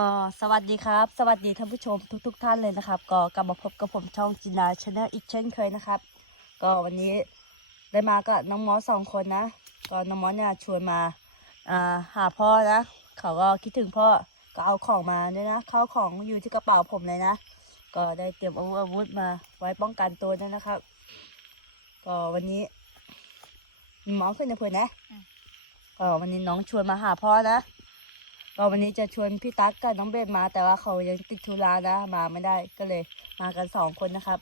ก็สวัสดีครับ สวัสดีท่านผู้ชมทุกๆท่านเลยนะครับ ก็กลับมาพบกับผมช่องจินดาชาแนลอีกเช่นเคยนะครับ ก็วันนี้ได้มากับน้องมอสสองคนนะ ก็น้องมอสเนี่ยชวนมาอ่าหาพ่อนะ เขาก็คิดถึงพ่อก็เอาของมาด้วยนะเข้าของอยู่ที่กระเป๋าผมเลยนะ ก็ได้เตรียมอาวุธอาวุธมาไว้ป้องกันตัวด้วยนะครับ ก็วันนี้มีหมอขึ้นนะเพื่อนนะอืมก็วันนี้น้องชวนมาหาพ่อนะ ก็วันนี้จะชวนพี่ตั๊กกับน้องเบสมา แต่ว่าเขายังติดธุระนะมาไม่ได้ก็เลยมากันสองคนนะครับ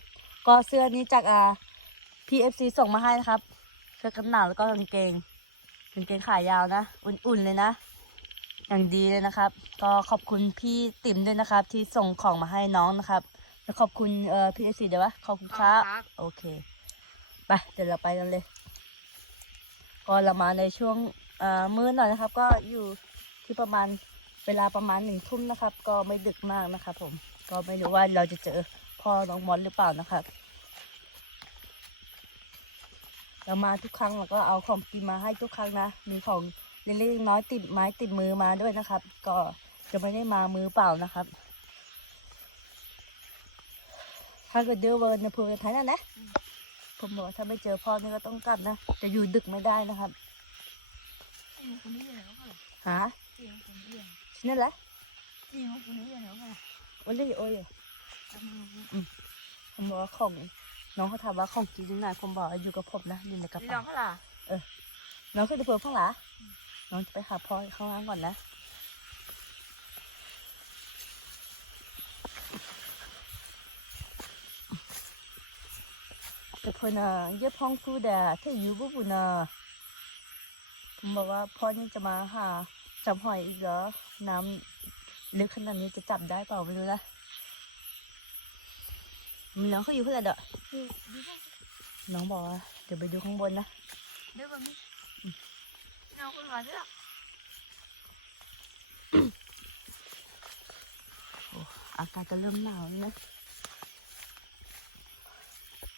ก็เสื้อนี้จากอ่า PFC ส่งมาให้นะครับเสื้อกันหนาวแล้วก็กางเกงกางเกงขายาวนะ อุ่นๆเลยนะ อย่างดีเลยนะครับ ก็ขอบคุณพี่ติ๋มด้วยนะครับ ที่ส่งของมาให้น้องนะครับแล้วขอบคุณเอ่อ PFC เดี๋ยววะขอบคุณครับโอเคไปเดี๋ยวเราไปกันเลย ก็เรามาในช่วงเอ่อมื้อหน่อยนะครับ ก็อยู่ ที่ประมาณเวลาประมาณหนึ่งทุ่มนะครับ ก็ไม่ดึกมากนะครับผมก็ไม่รู้ว่าเราจะเจอพ่อน้องมอสหรือเปล่านะครับเรามาทุกครั้งเราก็เอาของกินมาให้ทุกครั้งนะ มีของเล็กๆน้อยๆติดไม้ติดมือมาด้วยนะครับ ก็จะไม่ได้มามือเปล่านะครับถ้าเกิดเจอเวิร์นในภูกระไทยนั่นนะผมบอกว่าถ้าไม่เจอพ่อนี่ก็ต้องกลับนะจะอยู่ดึกไม่ได้นะครับเสียงคนนี้อยู่ไหนวะ ค่ะหาเสียงคนนี้อยู่ไหนที่นั่นแหละเสียงคนนี้อยู่ไหนวะค่ะโอ้ยโอ้ยทำไมวะผมบอกว่าของ น้องเขาถามว่าของกินที่ไหนผมบอกว่าอยู่กับผมนะอยู่ในกระนี่เป๋า น้องก็ล่ะน้องขึ้นไปเปิดข้างหลังน้องจะไปหาพ่อข้างล่างก่อนนะ แต่พอนะเย็บห้องคูแดดที่อยู่บุบุนะผมบอกว่าพ่อนี่จะมาหา จับหอยอีกเหรอ น้ำลึกขนาดนี้จะจับได้เปล่าไม่รู้นะมีน้องเขาอยู่เพื่อนเด้อดูดูบ้างน้องบอกว่าเดี๋ยวไปดูข้างบนนะเดี๋ยวแบบนี้น้องคนมาเถอะอากาศจะเริ่มหนาวแล้วนะ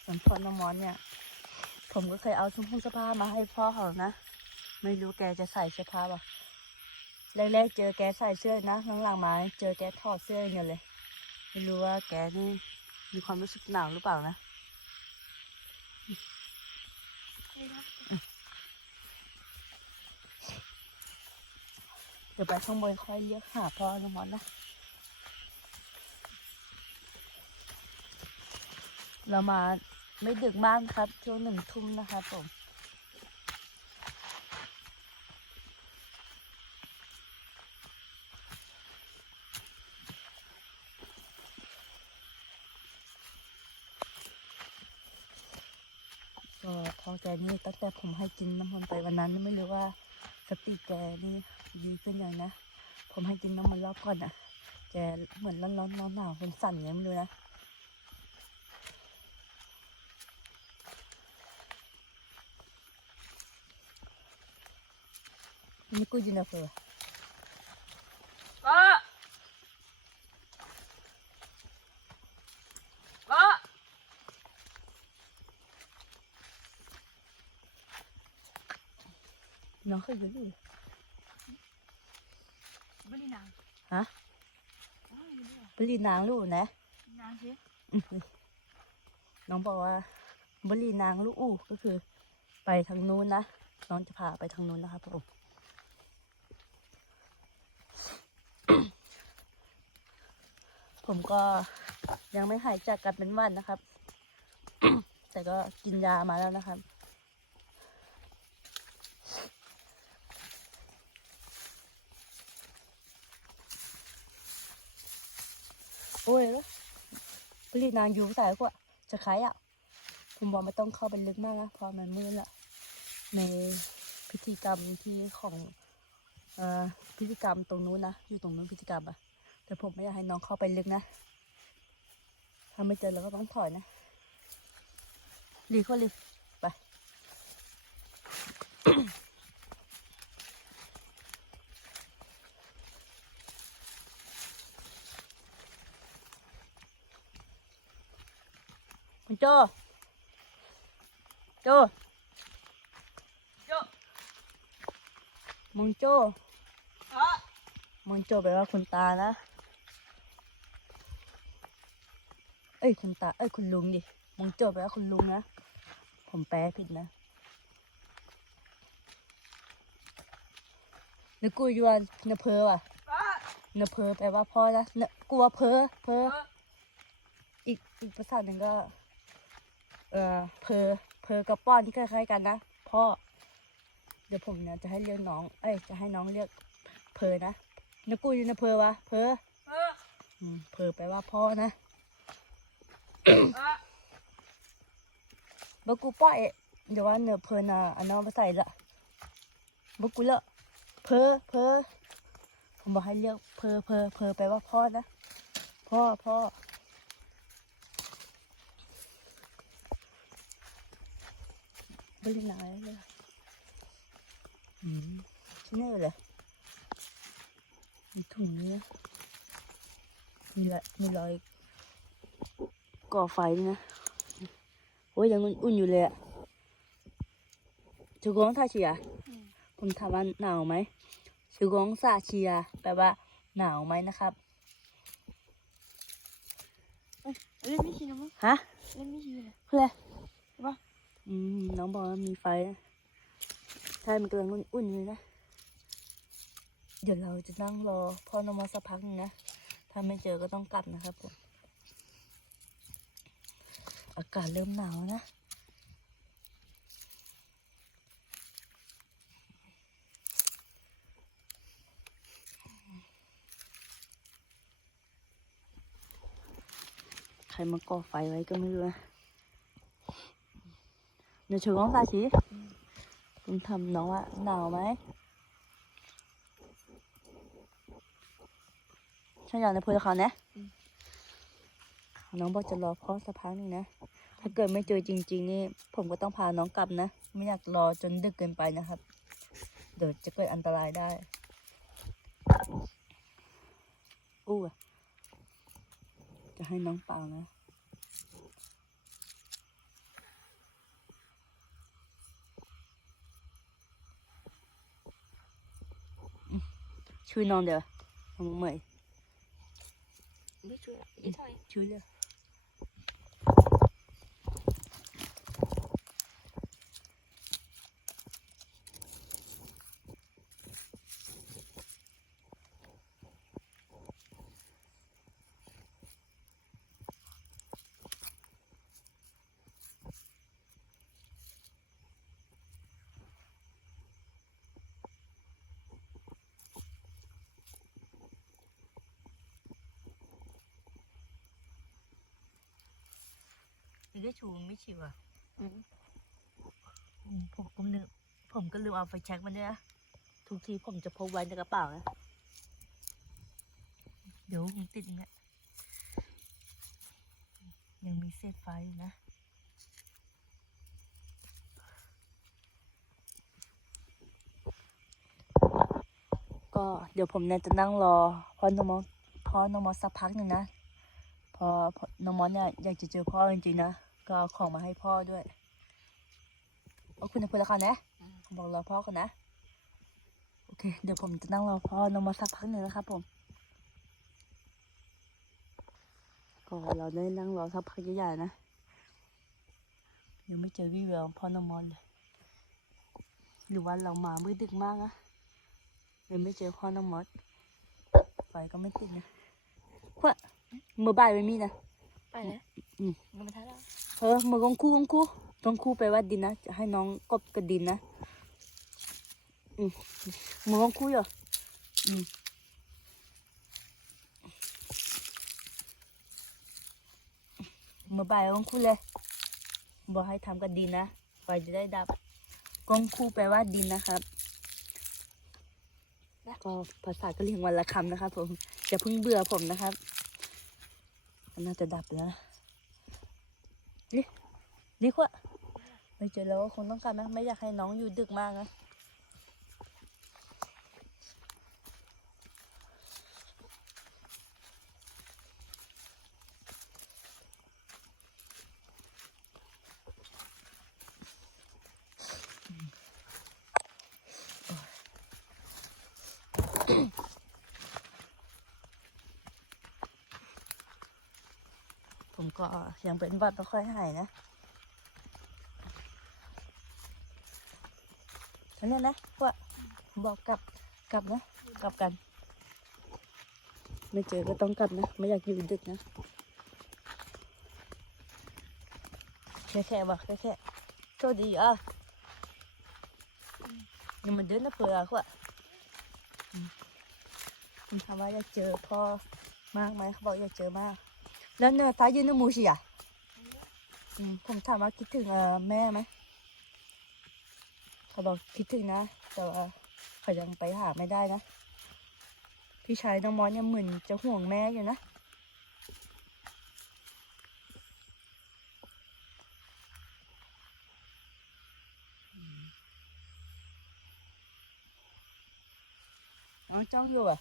ส่วนพ่อน้องมอนเนี่ย ผมก็เคยเอาชุดเสื้อผ้ามาให้พ่อเขานะ ไม่รู้แกจะใส่เสื้อผ้าป่ะ แรกๆเจอแกใส่เสื้อนะหลังๆมา เจอแกถอดเสื้ออย่างเดียเลย ไม่รู้ว่าแกนี่มีความรู้สึกหนาวหรือเปล่านะเดี๋ยวไปข้างบนค่อยเรียกหาพ่อน้องมอนนะ เรามาไม่ดึกมากครับช่วงหนึ่งทุ่มนะครับผม ก็พอแกนี่ตั้งแต่ผมให้กินน้ำมันไปวันนั้นไม่รู้ว่า สติแกนี่ดีขึ้นยังนะ ผมให้กินน้ำมันรอบก่อนนะแกเหมือนร้อนร้อนหนาวหนาวเป็นสั่นอย่างนี้ไม่รู้นะนี่กูยินนะเฟอ ก็ก็ น้องเคยอยู่นี่ไม่ได้นางฮะอ๋อไม่ได้บรีนางลูกนะนางสิอื้อหือน้องบอกว่าบรีนางลูกอู้ก็คือ ไปทางนู้นนะ น้องจะพาไปทางนู้นนะครับผมผมก็ยังไม่หายจากการเป็นหวัดนะครับ แต่ก็กินยามาแล้วนะครับ โอ้ยผลิตนางอยู่สายกว่าจะขายอะผมบอกไม่ต้องเข้าไปลึกมากนะเพราะมันมืดละในพิธีกรรมที่ของอพิธีกรรมตรงนู้นนะอยู่ตรงนู้นพิธีกรรมอะแต่ผมไม่อยากให้น้องเข้าไปลึกนะถ้าไม่เจอเราก็ต้องถอยนะหลีกก็หลีกไป จโจโจ้มองโจก็มอนโจแปลว่าคุณตานะ เอ้ยคุณตา เอ้ยคุณลุงดิมองโจแปลว่าคุณลุงนะ ผมแปลผิดนะนึกกูอยวนเนเพอว่ะเนเพอแปลว่าพ่อนะเนกลัวเพอเพออีกอีกภาษาหนึ่งก็ เอ่อเพอเพอกับป้อนที่คล้ายๆกันนะพ่อเดี๋ยวผมเนี่ยจะให้เรียกน้อง เอ้ยจะให้น้องเรียกเพอนะนึกกูอยู่เนเพอวะเพอเอออืมเพอแปลว่าพ่อนะเออบกูป้อยเดี๋ยวว่าเนื้อเพลินอะอันน้องไปใส่ละบกูละเพอเพอผมบอกให้เรียกเพอเพอเพอแปลว่าพ่อนะพ่อพ่อ ไม่ได้ไหนเลยอืมที่นี่เลยมีถุงนี้มีละมีรอยก่อไฟด้วยนะโอ้ยยังอุ่นอยู่เลยอะชูกงท่าเชียผมถามว่าหนาวไหมชูกงซาเชียแปลว่าหนาวไหมนะครับเล่นไม่ชินนะมั้งฮะเล่นไม่ชินเลยเพื่อ อืมน้องบอกว่ามีไฟนะใช่มันกำลังอุ่นๆเลยนะ เดี๋ยวเราจะนั่งรอพ่อน้องมาสักพักหนึงนะ ถ้าไม่เจอก็ต้องกลับนะครับผมอากาศเริ่มหนาวนะใครมาก่อไฟไว้ก็ไม่รู้นะ เดี๋ยวเชิญน้องตาชีคุณทำน้องว่าหนาวไหมฉันอยากในพูดกับเขานะน้องบอกจะรอพ่อสักพักหนึ่งนะ ถ้าเกิดไม่เจอจริง ๆ นี่ ผมก็ต้องพาน้องกลับนะ ไม่อยากรอจนดึกเกินไปนะครับ เดี๋ยวจะเกิดอันตรายได้ อู้อะจะให้น้องเปล่านะ chui non được không mày ไม่ช่วยละยี่ถอย chui được นี่ก็ชูไม่ชิวอะอืมอืมผมก็ลืมผมก็ลืมเอาไฟแช็กมาเนี่ยนะทุกทีผมจะพกไว้ในกระเป๋านะ เดี๋ยวผมติดอย่างเงี้ยยังมีเศษไฟอยู่นะ ก็เดี๋ยวผมเนี่ยจะนั่งรอพ่อนองมอพ่อนองมอสักพักหนึ่งนะ พอพอน้องมอสเนี่ยอยากจะเจอพ่อจริงๆนะ ก็เอาของมาให้พ่อด้วยเอาคุณจะพูดแล้วกันนะบอกรอพ่อก่อนนะ โอเค เดี๋ยวผมจะนั่งรอพ่อน้องมอสสักพักหนึ่งนะครับผมก็เราได้นั่งรอสักพักใหญ่ๆนะยังไม่เจอวี่แววพ่อน้องมอสเลยหรือว่าเรามามืดดึกมากนะยังไม่เจอพ่อน้องมอสไฟก็ไม่ติดนะเพื่อมือบ่ายไม่มีนะไปแล้วอืมเงินมาท้าแล้ว เออมือกองคู่กองคู่กองคู่ไปว่าดินนะจะให้น้องกบกับดินนะอืมมือกองคู่เหรออืมมือบ่ายกองคู่เลยบอกให้ทำกับดินนะไฟจะได้ดับกองคู่แปลว่าดินนะครับก็ภาษากะเรียงวันละคำนะครับผมอย่าเพิ่งเบื่อผมนะครับมันน่าจะดับแล้ว ดิดีกว่าไม่เจอแล้วก็คงต้องการนะ ไม่อยากให้น้องอยู่ดึกมากนะ ก็ยังเป็นวัดไม่ค่อยหายนะเท่านั้นนะว่าบอกกลับกลับนะกลับกัน ไม่เจอก็ต้องกลับนะไม่อยากอยู่ดึกนะแค่แค่บอกแค่แค่โชคดีอะยังมันเดินนะเผื่อเขาอะอืมผมถามว่าอยากเจอพ่อมากไหมเขาบอกอยากเจอมาก แล้วเนื้อตายืนนื้อหมูสิอะอืมผมถามว่าคิดถึงแม่ไหมเขาบอกคิดถึงนะ แต่ว่าเขายังไปหาไม่ได้นะ พี่ชายน้องมอสเนี่ยเหมือนจะห่วงแม่อยู่นะน้องจ้องอยู่อะ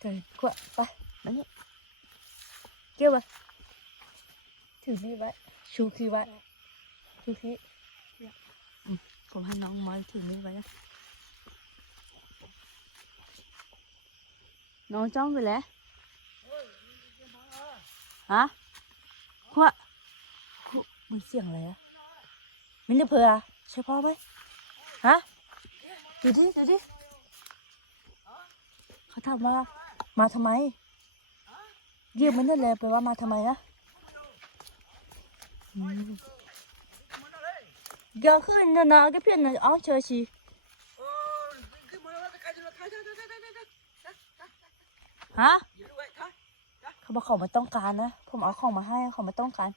เกินขวดไปมานี่ เกี่ยวไปถือนี่ไว้ชูคีไว้ชูคีอืมผมให้น้องมอนถือนี่ไว้นะน้องจ้องไปแล้วฮะขวดมันเสียงอะไรอะมินเดเพออะใช่พ่อไหมฮะดูดิดูดิเขาถามว่ามาทำไมเยี่ยมมันนั่นเลยแปลว่ามาทำไมนะอืมเดี๋ยวขึ้นนะนะก็เพี้ยนนะเอาเชอชีฮะเขาบอกเขาไม่ต้องการนะ ผมเอาของมาให้เขาไม่ต้องการ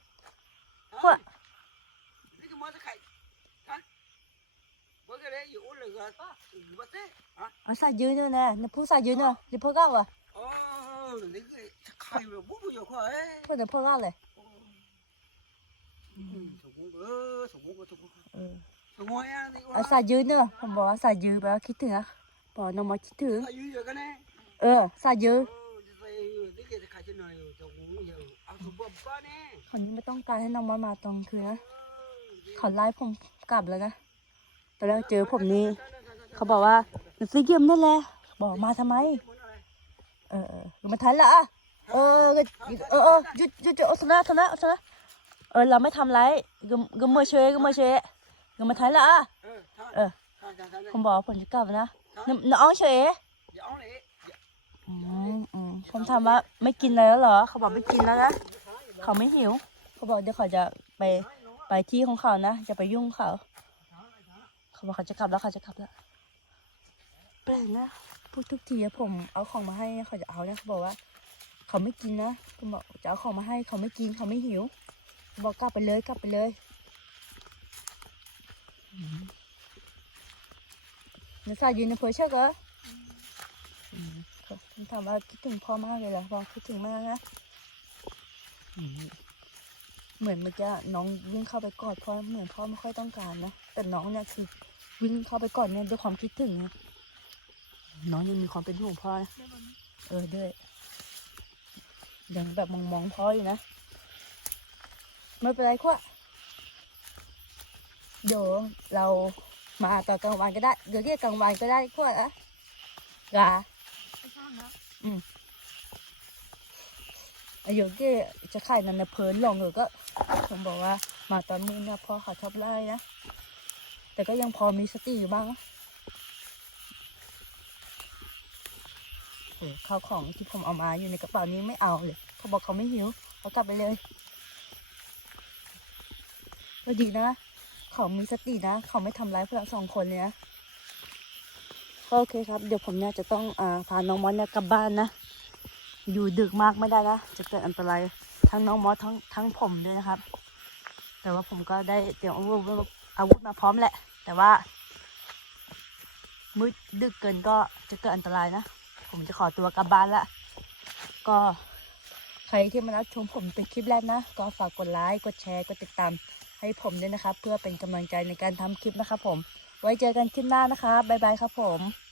พวกเอาใส่ยืนด้วยนะนี่พูดใส่ยืนเนาะนี่พูดก้าว เหรอพูดเดี๋ยวพูดก้าวเลยเออเอาใส่ยืนเนาะผมบอกว่าใส่ยืนแปลว่าคิดถึงอะบอกน้องมาคิดถึงเออใส่ยืนเขานี่ไม่ต้องการให้น้องมามาตรงคืนนะเขาไล่ผมกลับแล้วนะตอนแรกเจอผมนี่เขาบอกว่าซื้อเยี่ยมนั่นแหละบอกมาทำไม เออเออมาทันละอะ เออก็เออเออหยุดหยุดหยุดเอาชนะชนะเอาชนะเออเราไม่ทำไรก็ก็มาช่วยก็มาช่วยก็มาทันละอะผมบอกว่าผมจะกลับนะนน้องเฉยอืมอืมผมถามว่าไม่กินอะไรแล้วเหรอ เขาบอกไม่กินแล้วนะเขาไม่หิว เขาบอกเดี๋ยวเขาจะไปไปที่ของเขานะจะไปยุ่งเขา เขาบอกเขาจะกลับแล้วเขาจะกลับแล้วแปลกนะพูดทุกทีอะผมเอาของมาให้เขาจะเอานะเขาบอกว่า เขาไม่กินนะผมบอกจะเอาของมาให้เขาไม่กินเขาไม่หิว บอกกลับไปเลยกลับไปเลยอืมนักสาวยืนในเพลเชกเหรออืมเขาผมถามว่าคิดถึงพ่อมากเลยเหรอบอกคิดถึงมากนะอืมเหมือนเมื่อกี้น้องวิ่งเข้าไปกอดพ่อเหมือนพ่อไม่ค่อยต้องการนะแต่น้องเนี่ยคือวิ่งเข้าไปกอดเนี่ยด้วยความคิดถึงนะน้องยังมีความเป็นห่วงพ่อนะเออด้วย ยังแบบมองมองๆพ่ออยู่นะ ไม่เป็นไรขวะเดี๋ยวเรามาตอนกลางวันก็ได้ เดี๋ยวเรียกกลางวันก็ได้ขวะอะกาอายุที่จะขายนันนะเพลินลงหรือก็ผมบอกว่ามาตอนนี้นะพ่อเขาชอบไล่นะ แต่ก็ยังพอมีสติอยู่บ้างนะ เออข้าวของที่ผมเอามาอยู่ในกระเป๋านี้ไม่เอาเลยเขาบอกเขาไม่หิวเขากลับไปเลยก็ดีนะเขามีสตินะ เขาไม่ทำร้ายพวกเราสองคนเลยนะโอเคครับ เดี๋ยวผมเนี่ยจะต้องอ่าพาน้องมอสเนี่ยกลับบ้านนะ อยู่ดึกมากไม่ได้นะ จะเกิดอันตรายทั้งน้องมอสทั้งทั้งผมด้วยนะครับ แต่ว่าผมก็ได้เตรียมอาวุธอาวุธมาพร้อมแหละ แต่ว่ามืดดึกเกินก็จะเกิดอันตรายนะ ผมจะขอตัวกลับบ้านละ ก็ใครที่มารับชมผมเป็นคลิปแรกนะ ก็ฝากกดไลค์กดแชร์กดติดตามให้ผมด้วยนะครับ เพื่อเป็นกำลังใจในการทำคลิปนะครับผม ไว้เจอกันคลิปหน้านะครับบ๊ายบายครับผม